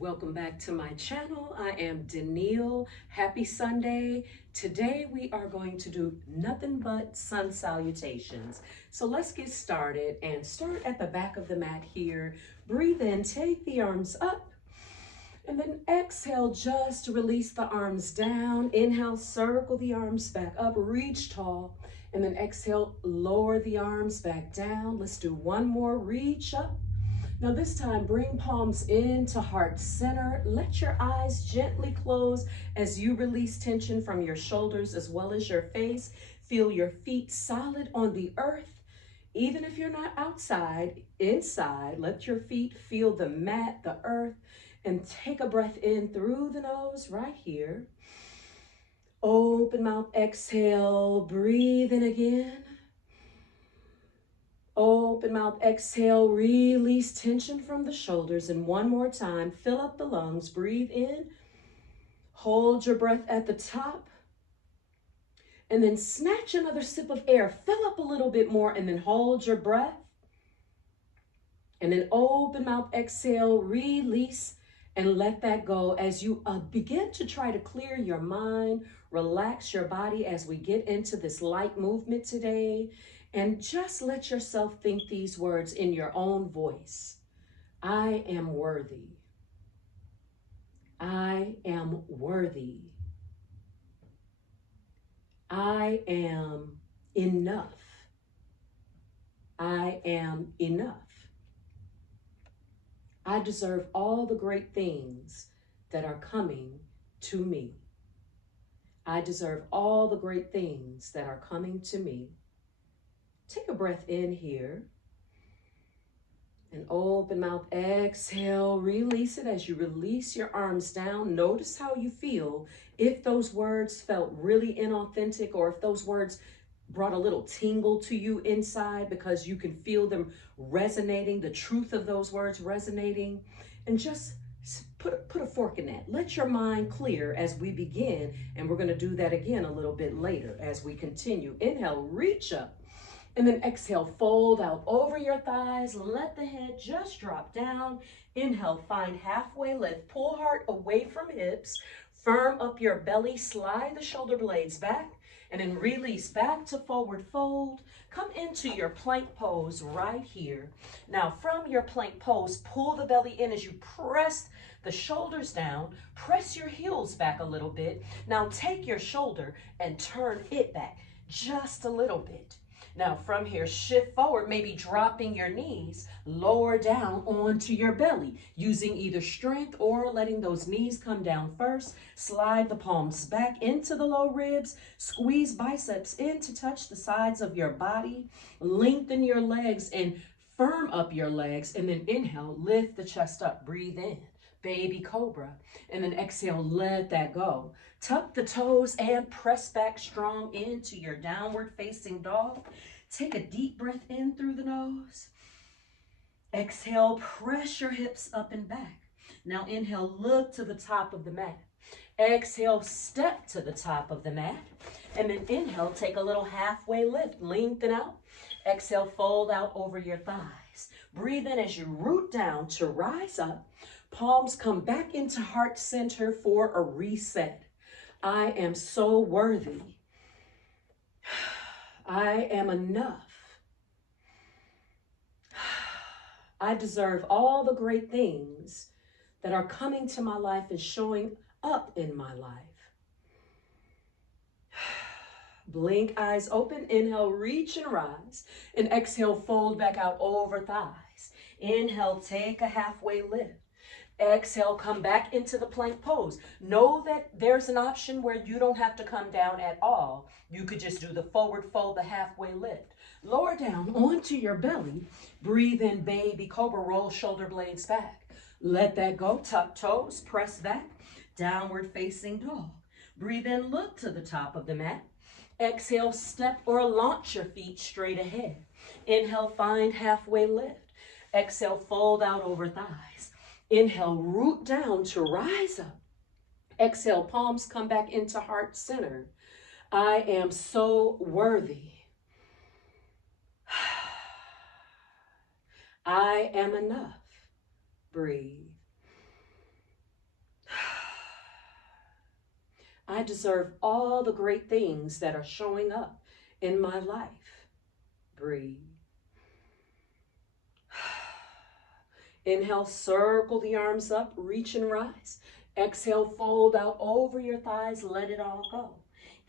Welcome back to my channel. I am Danielle. Happy Sunday. Today we are going to do nothing but sun salutations. So let's get started and start at the back of the mat here. Breathe in, take the arms up, and then exhale, just release the arms down. Inhale, circle the arms back up, reach tall, and then exhale, lower the arms back down. Let's do one more, reach up. Now this time, bring palms into heart center. Let your eyes gently close as you release tension from your shoulders as well as your face. Feel your feet solid on the earth. Even if you're not outside, inside, let your feet feel the mat, the earth, and take a breath in through the nose right here. Open mouth, exhale, breathe in again. Open mouth, exhale, release tension from the shoulders. And one more time, fill up the lungs, breathe in, hold your breath at the top, and then snatch another sip of air, fill up a little bit more, and then hold your breath. And then open mouth, exhale, release, and let that go as you begin to try to clear your mind, relax your body as we get into this light movement today. And just let yourself think these words in your own voice. I am worthy. I am worthy. I am enough. I am enough. I deserve all the great things that are coming to me. I deserve all the great things that are coming to me. Take a breath in here. And open mouth, exhale, release it as you release your arms down. Notice how you feel. If those words felt really inauthentic or if those words brought a little tingle to you inside because you can feel them resonating, the truth of those words resonating, and just put a fork in that. Let your mind clear as we begin, and we're going to do that again a little bit later as we continue. Inhale, reach up. And then exhale, fold out over your thighs. Let the head just drop down. Inhale, find halfway lift. Pull heart away from hips. Firm up your belly. Slide the shoulder blades back. And then release back to forward fold. Come into your plank pose right here. Now from your plank pose, pull the belly in as you press the shoulders down. Press your heels back a little bit. Now take your shoulder and turn it back just a little bit. Now from here, shift forward, maybe dropping your knees, lower down onto your belly, using either strength or letting those knees come down first. Slide the palms back into the low ribs, squeeze biceps in to touch the sides of your body, lengthen your legs and firm up your legs, and then inhale, lift the chest up, breathe in. Baby cobra, and then exhale, let that go. Tuck the toes and press back strong into your downward facing dog. Take a deep breath in through the nose. Exhale, press your hips up and back. Now inhale, look to the top of the mat. Exhale, step to the top of the mat. And then inhale, take a little halfway lift, lengthen out. Exhale, fold out over your thighs. Breathe in as you root down to rise up. Palms come back into heart center for a reset. I am so worthy. I am enough. I deserve all the great things that are coming to my life and showing up in my life. Blink, eyes open. Inhale, reach and rise. And exhale, fold back out over thighs. Inhale, take a halfway lift. Exhale, come back into the plank pose. Know that there's an option where you don't have to come down at all. You could just do the forward fold, the halfway lift. Lower down onto your belly. Breathe in, baby cobra, roll shoulder blades back. Let that go, tuck toes, press back, downward facing dog. Breathe in, look to the top of the mat. Exhale, step or launch your feet straight ahead. Inhale, find halfway lift. Exhale, fold out over thighs. Inhale, root down to rise up. Exhale, palms come back into heart center. I am so worthy. I am enough. Breathe. I deserve all the great things that are showing up in my life. Breathe. Inhale, circle the arms up, reach and rise. Exhale, fold out over your thighs, let it all go.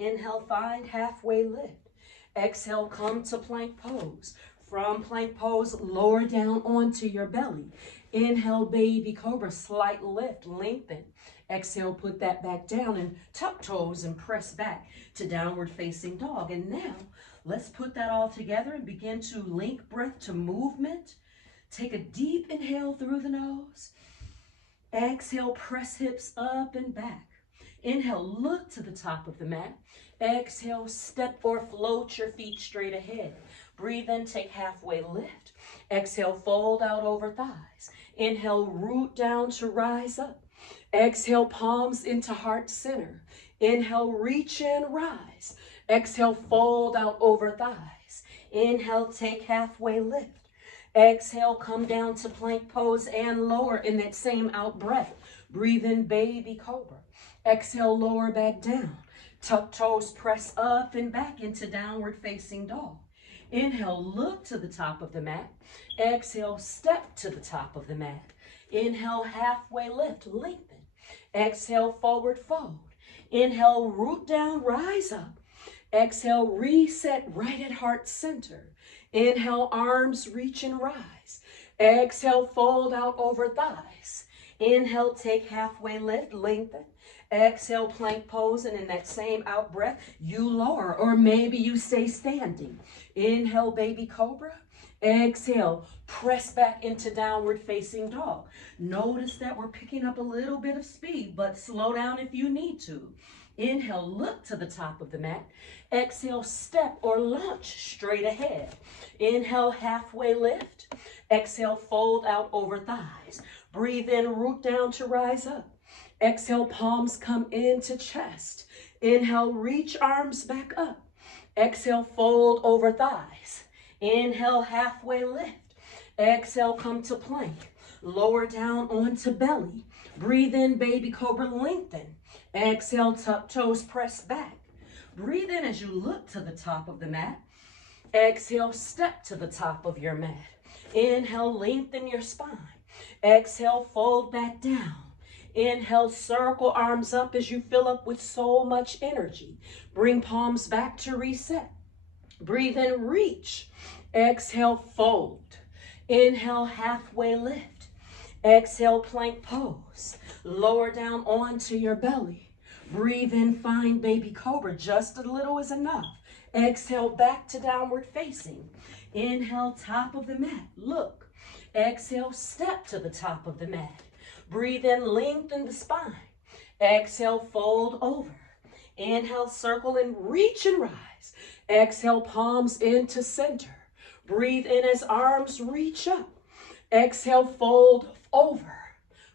Inhale, find halfway lift. Exhale, come to plank pose. From plank pose, lower down onto your belly. Inhale, baby cobra, slight lift, lengthen. Exhale, put that back down and tuck toes and press back to downward facing dog. And now, let's put that all together and begin to link breath to movement. Take a deep inhale through the nose. Exhale, press hips up and back. Inhale, look to the top of the mat. Exhale, step or float your feet straight ahead. Breathe in, take halfway lift. Exhale, fold out over thighs. Inhale, root down to rise up. Exhale, palms into heart center. Inhale, reach and rise. Exhale, fold out over thighs. Inhale, take halfway lift. Exhale, come down to plank pose and lower in that same out breath. Breathe in, baby cobra. Exhale, lower back down. Tuck toes, press up and back into downward facing dog. Inhale, look to the top of the mat. Exhale, step to the top of the mat. Inhale, halfway lift, lengthen. Exhale, forward fold. Inhale, root down, rise up. Exhale, reset right at heart center. Inhale, arms reach and rise. Exhale, fold out over thighs. Inhale, take halfway lift, lengthen. Exhale, plank pose, and in that same out breath, you lower, or maybe you stay standing. Inhale, baby cobra. Exhale, press back into downward facing dog. Notice that we're picking up a little bit of speed, but slow down if you need to. Inhale, look to the top of the mat. Exhale, step or launch straight ahead. Inhale, halfway lift. Exhale, fold out over thighs. Breathe in, root down to rise up. Exhale, palms come into chest. Inhale, reach arms back up. Exhale, fold over thighs. Inhale, halfway lift. Exhale, come to plank. Lower down onto belly. Breathe in, baby cobra, lengthen. Exhale, tuck toes, press back. Breathe in as you look to the top of the mat. Exhale, step to the top of your mat. Inhale, lengthen your spine. Exhale, fold back down. Inhale, circle arms up as you fill up with so much energy. Bring palms back to reset. Breathe in, reach. Exhale, fold. Inhale, halfway lift. Exhale, plank pose. Lower down onto your belly. Breathe in, find baby cobra. Just a little is enough. Exhale, back to downward facing. Inhale, top of the mat. Look. Exhale, step to the top of the mat. Breathe in, lengthen the spine. Exhale, fold over. Inhale, circle and reach and rise. Exhale, palms into center. Breathe in as arms reach up. Exhale, fold over.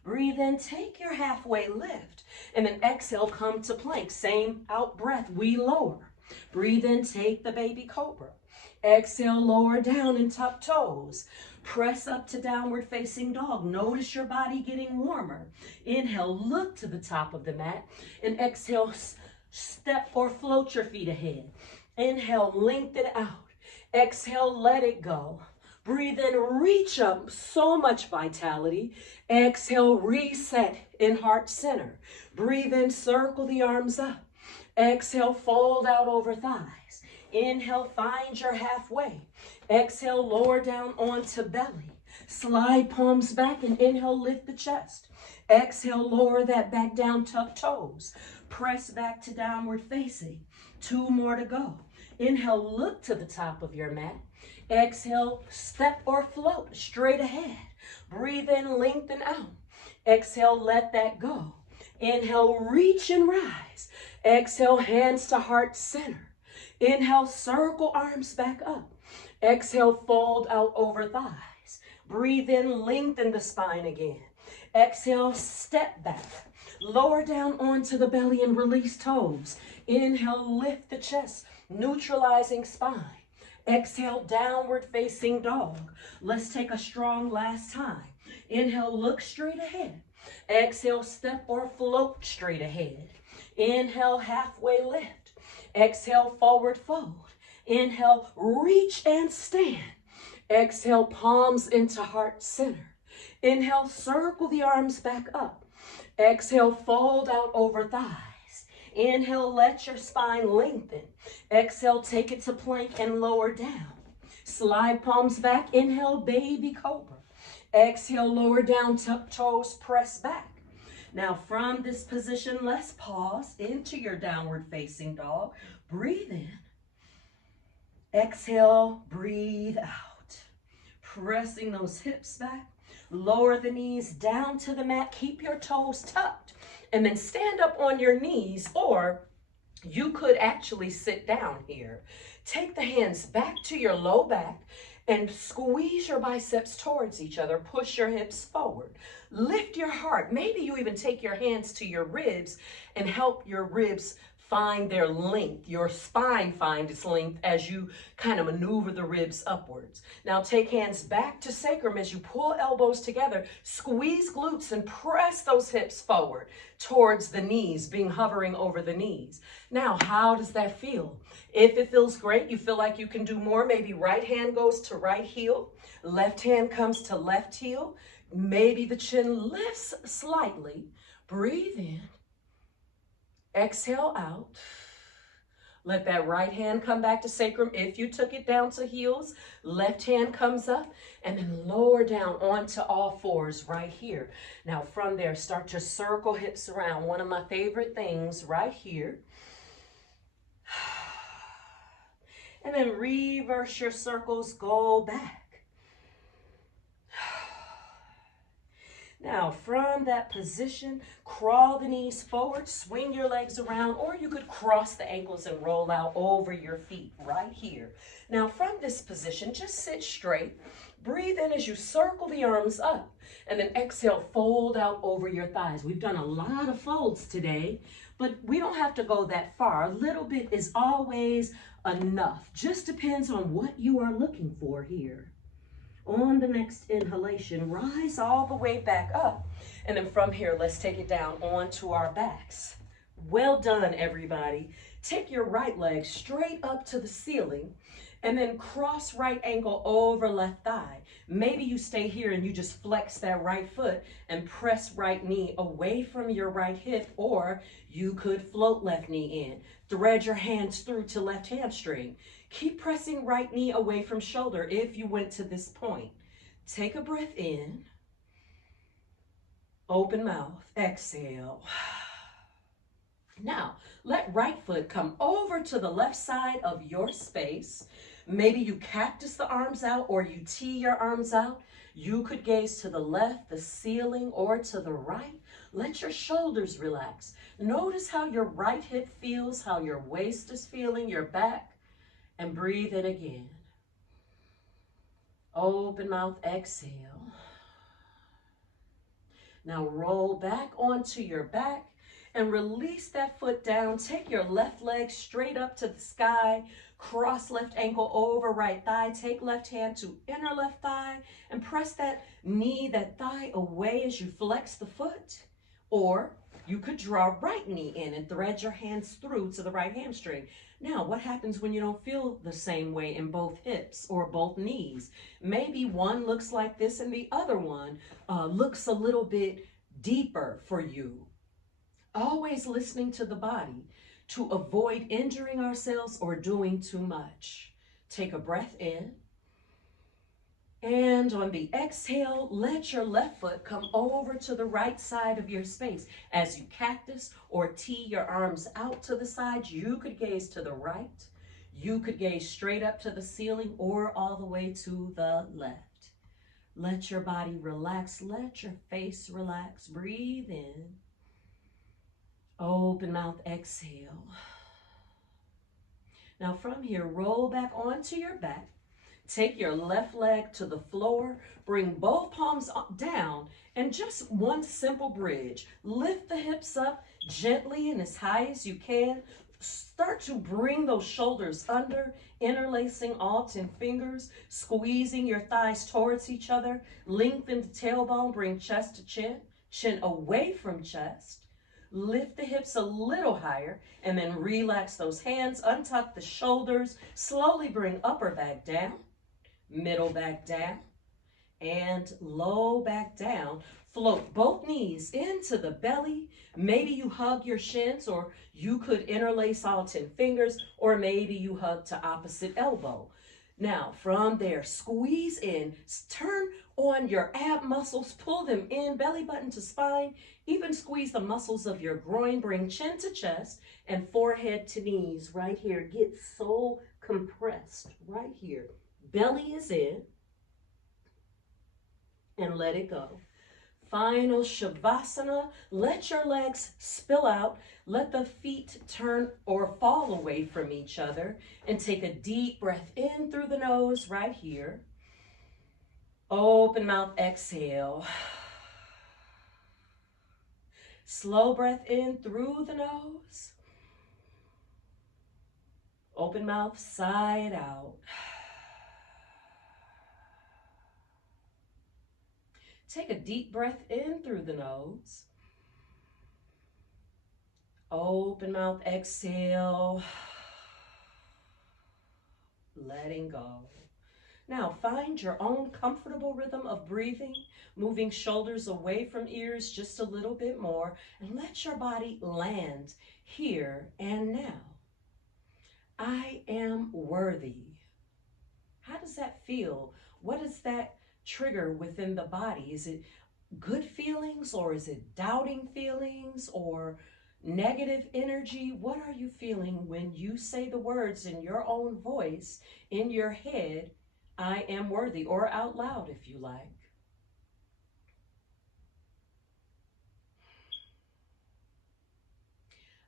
Breathe in, take your halfway lift. And then exhale, come to plank. Same out breath, we lower. Breathe in, take the baby cobra. Exhale, lower down and tuck toes. Press up to downward facing dog. Notice your body getting warmer. Inhale, look to the top of the mat. And exhale, step or float your feet ahead. Inhale, lengthen out. Exhale, let it go. Breathe in, reach up, so much vitality. Exhale, reset in heart center. Breathe in, circle the arms up. Exhale, fold out over thighs. Inhale, find your halfway. Exhale, lower down onto belly. Slide palms back and inhale, lift the chest. Exhale, lower that back down, tuck toes. Press back to downward facing. 2 more to go. Inhale, look to the top of your mat. Exhale, step or float straight ahead. Breathe in, lengthen out. Exhale, let that go. Inhale, reach and rise. Exhale, hands to heart center. Inhale, circle arms back up. Exhale, fold out over thighs. Breathe in, lengthen the spine again. Exhale, step back. Lower down onto the belly and release toes. Inhale, lift the chest, neutralizing spine. Exhale, downward facing dog. Let's take a strong last time. Inhale, look straight ahead. Exhale, step or float straight ahead. Inhale, halfway lift. Exhale, forward fold. Inhale, reach and stand. Exhale, palms into heart center. Inhale, circle the arms back up. Exhale, fold out over thighs. Inhale, let your spine lengthen. Exhale, take it to plank and lower down. Slide palms back. Inhale, baby cobra. Exhale, lower down, tuck toes, press back. Now from this position, let's pause into your downward facing dog. Breathe in. Exhale, breathe out. Pressing those hips back. Lower the knees down to the mat. Keep your toes tucked. And then stand up on your knees, or you could actually sit down here. Take the hands back to your low back and squeeze your biceps towards each other. Push your hips forward. Lift your heart. Maybe you even take your hands to your ribs and help your ribs find their length, your spine find its length as you kind of maneuver the ribs upwards. Now take hands back to sacrum as you pull elbows together, squeeze glutes and press those hips forward towards the knees, being hovering over the knees. Now, how does that feel? If it feels great, you feel like you can do more, maybe right hand goes to right heel, left hand comes to left heel, maybe the chin lifts slightly. Breathe in. Exhale out. Let that right hand come back to sacrum. If you took it down to heels, left hand comes up and then lower down onto all fours right here. Now from there, start to circle hips around. One of my favorite things right here. And then reverse your circles, go back. Now, from that position, crawl the knees forward, swing your legs around, or you could cross the ankles and roll out over your feet right here. Now, from this position, just sit straight. Breathe in as you circle the arms up, and then exhale, fold out over your thighs. We've done a lot of folds today, but we don't have to go that far. A little bit is always enough. Just depends on what you are looking for here. On the next inhalation, rise all the way back up. And then from here, let's take it down onto our backs. Well done, everybody. Take your right leg straight up to the ceiling and then cross right ankle over left thigh. Maybe you stay here and you just flex that right foot and press right knee away from your right hip, or you could float left knee in. Thread your hands through to left hamstring. Keep pressing right knee away from shoulder if you went to this point. Take a breath in. Open mouth. Exhale. Now, let right foot come over to the left side of your space. Maybe you cactus the arms out or you tee your arms out. You could gaze to the left, the ceiling, or to the right. Let your shoulders relax. Notice how your right hip feels, how your waist is feeling, your back. And breathe in again. Open mouth, exhale. Now roll back onto your back and release that foot down. Take your left leg straight up to the sky. Cross left ankle over right thigh. Take left hand to inner left thigh and press that knee, that thigh away as you flex the foot. Or you could draw right knee in and thread your hands through to the right hamstring. Now, what happens when you don't feel the same way in both hips or both knees? Maybe one looks like this and the other one looks a little bit deeper for you. Always listening to the body to avoid injuring ourselves or doing too much. Take a breath in. And on the exhale, let your left foot come over to the right side of your space. As you cactus or tee your arms out to the side, you could gaze to the right. You could gaze straight up to the ceiling or all the way to the left. Let your body relax. Let your face relax. Breathe in. Open mouth, exhale. Now from here, roll back onto your back. Take your left leg to the floor, bring both palms down, and just one simple bridge. Lift the hips up gently and as high as you can. Start to bring those shoulders under, interlacing all 10 fingers, squeezing your thighs towards each other. Lengthen the tailbone, bring chest to chin, chin away from chest. Lift the hips a little higher and then relax those hands. Untuck the shoulders. Slowly bring upper back down, middle back down, and low back down. Float both knees into the belly. Maybe you hug your shins, or you could interlace all 10 fingers, or maybe you hug to opposite elbow. Now, from there, squeeze in, turn on your ab muscles, pull them in, belly button to spine, even squeeze the muscles of your groin, bring chin to chest and forehead to knees right here. Get so compressed right here. Belly is in, and let it go. Final Shavasana. Let your legs spill out. Let the feet turn or fall away from each other. And take a deep breath in through the nose right here. Open mouth, exhale. Slow breath in through the nose. Open mouth, sigh it out. Take a deep breath in through the nose. Open mouth, exhale. Letting go. Now find your own comfortable rhythm of breathing, moving shoulders away from ears just a little bit more, and let your body land here and now. I am worthy. How does that feel? What does that trigger within the body? Is it good feelings, or is it doubting feelings, or negative energy? What are you feeling when you say the words in your own voice, in your head, I am worthy, or out loud if you like?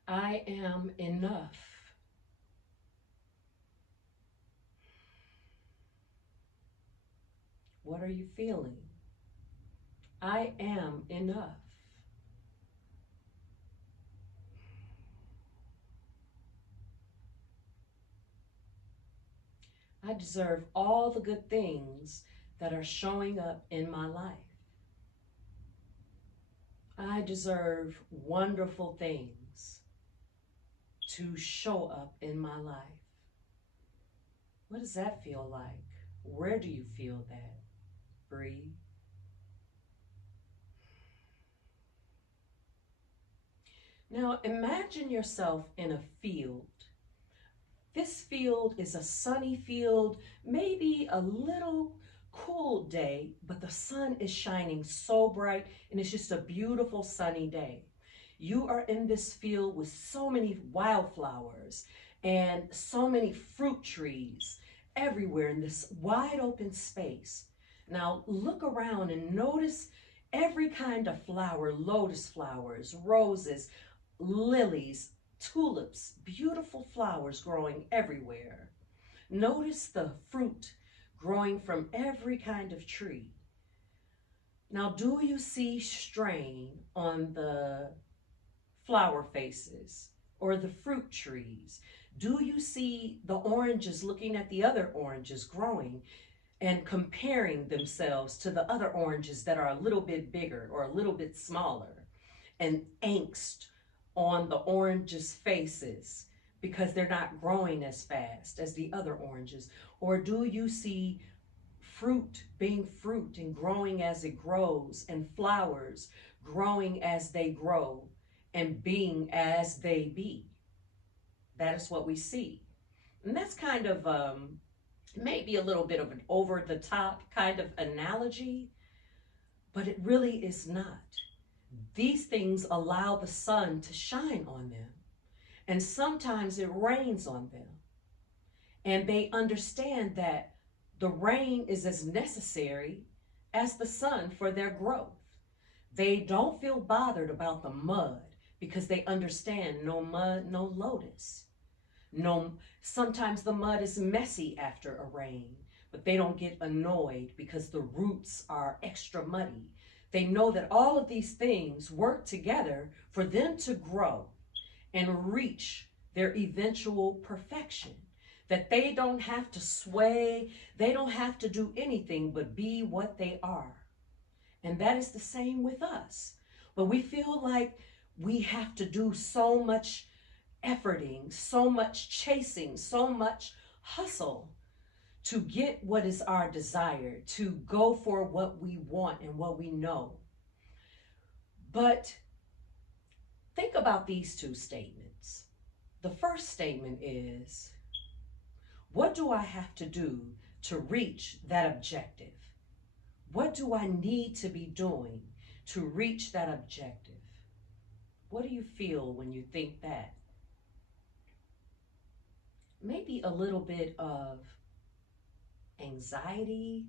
I am enough. What are you feeling? I am enough. I deserve all the good things that are showing up in my life. I deserve wonderful things to show up in my life. What does that feel like? Where do you feel that? Breathe. Now imagine yourself in a field. This field is a sunny field, maybe a little cool day, but the sun is shining so bright and it's just a beautiful sunny day. You are in this field with so many wildflowers and so many fruit trees everywhere in this wide open space. Now look around and notice every kind of flower: lotus flowers, roses, lilies, tulips, beautiful flowers growing everywhere. Notice the fruit growing from every kind of tree. Now, do you see strain on the flower faces or the fruit trees? Do you see the oranges looking at the other oranges growing and comparing themselves to the other oranges that are a little bit bigger or a little bit smaller? And angst on the oranges' faces because they're not growing as fast as the other oranges? Or do you see fruit being fruit and growing as it grows, and flowers growing as they grow and being as they be? That is what we see. And that's kind of maybe a little bit of an over the top kind of analogy, but it really is not. These things allow the sun to shine on them, and sometimes it rains on them. And they understand that the rain is as necessary as the sun for their growth. They don't feel bothered about the mud because they understand no mud, no lotus. No, sometimes the mud is messy after a rain, but they don't get annoyed because the roots are extra muddy. They know that all of these things work together for them to grow and reach their eventual perfection. That they don't have to sway, they don't have to do anything but be what they are. And that is the same with us. But we feel like we have to do so much efforting, so much chasing, so much hustle to get what is our desire, to go for what we want and what we know. But think about these two statements. The first statement is, what do I have to do to reach that objective? What do I need to be doing to reach that objective? What do you feel when you think that? Maybe a little bit of anxiety,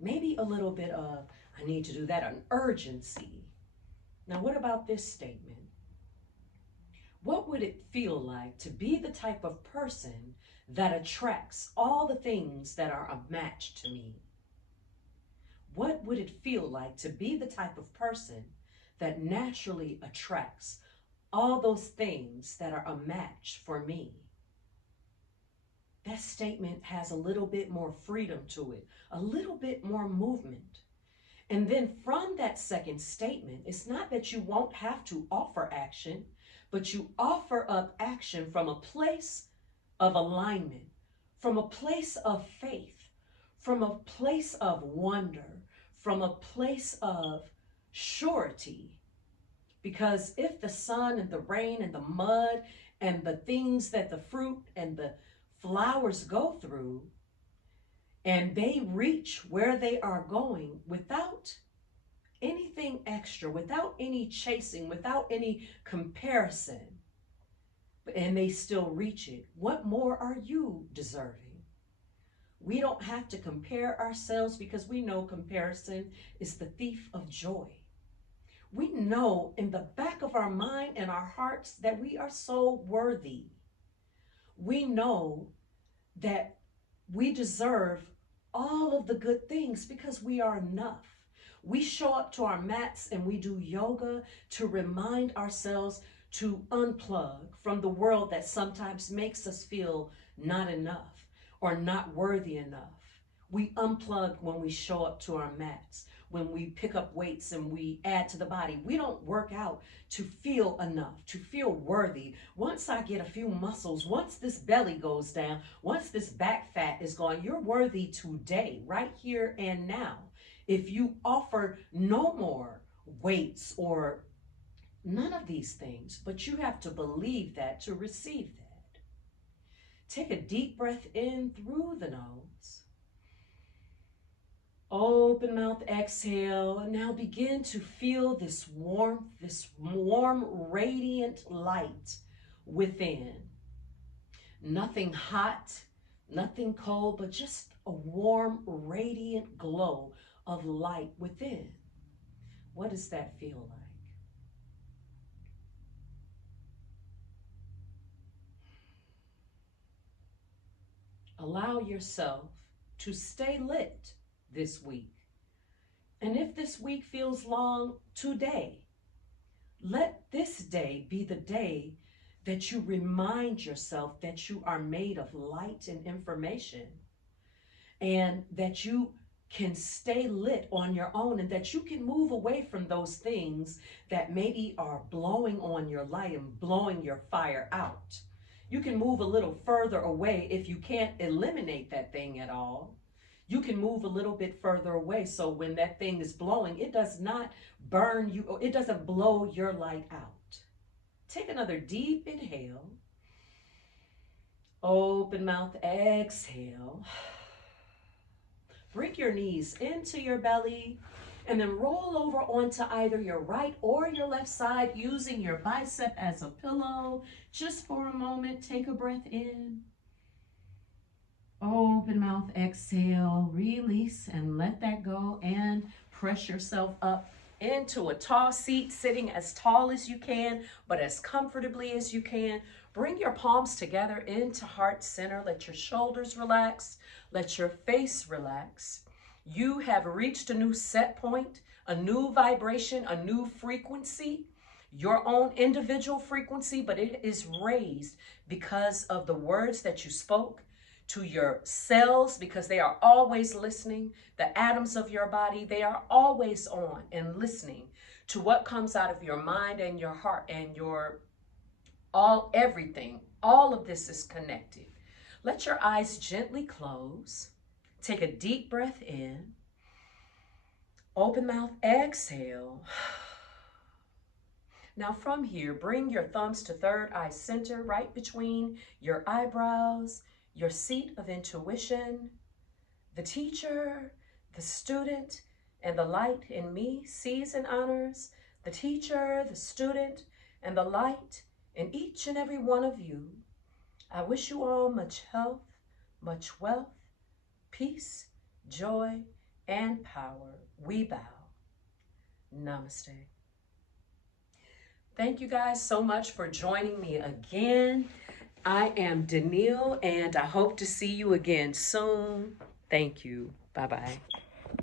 maybe a little bit of, I need to do that, an urgency. Now, what about this statement? What would it feel like to be the type of person that attracts all the things that are a match to me? What would it feel like to be the type of person that naturally attracts all those things that are a match for me? That statement has a little bit more freedom to it, a little bit more movement. And then from that second statement, it's not that you won't have to offer action, but you offer up action from a place of alignment, from a place of faith, from a place of wonder, from a place of surety. Because if the sun and the rain and the mud and the things that the fruit and the flowers go through, and they reach where they are going without anything extra, without any chasing, without any comparison, and they still reach it, what more are you deserving? We don't have to compare ourselves because we know comparison is the thief of joy. We know in the back of our mind and our hearts that we are so worthy. We know that we deserve all of the good things because we are enough. We show up to our mats and we do yoga to remind ourselves to unplug from the world that sometimes makes us feel not enough or not worthy enough. We unplug when we show up to our mats, when we pick up weights and we add to the body. We don't work out to feel enough, to feel worthy. Once I get a few muscles, once this belly goes down, once this back fat is gone, you're worthy today, right here and now. If you offer no more weights or none of these things, but you have to believe that to receive that. Take a deep breath in through the nose. Open mouth, exhale, and now begin to feel this warmth, this warm, radiant light within. Nothing hot, nothing cold, but just a warm, radiant glow of light within. What does that feel like? Allow yourself to stay lit this week. And if this week feels long, today, let this day be the day that you remind yourself that you are made of light and information, and that you can stay lit on your own, and that you can move away from those things that maybe are blowing on your light and blowing your fire out. You can move a little further away if you can't eliminate that thing at all. You can move a little bit further away so when that thing is blowing, it does not burn you, or it doesn't blow your light out. Take another deep inhale. Open mouth, exhale. Bring your knees into your belly and then roll over onto either your right or your left side using your bicep as a pillow. Just for a moment, take a breath in. Open mouth, exhale, release and let that go, and press yourself up into a tall seat, sitting as tall as you can, but as comfortably as you can. Bring your palms together into heart center. Let your shoulders relax. Let your face relax. You have reached a new set point, a new vibration, a new frequency, your own individual frequency, but it is raised because of the words that you spoke to your cells, because they are always listening. The atoms of your body, they are always on and listening to what comes out of your mind and your heart and your everything. All of this is connected. Let your eyes gently close. Take a deep breath in. Open mouth, exhale. Now from here, bring your thumbs to third eye center, right between your eyebrows, your seat of intuition. The teacher, the student, and the light in me sees and honors the teacher, the student, and the light in each and every one of you. I wish you all much health, much wealth, peace, joy, and power. We bow. Namaste. Thank you guys so much for joining me again. I am Danielle, and I hope to see you again soon. Thank you. Bye-bye.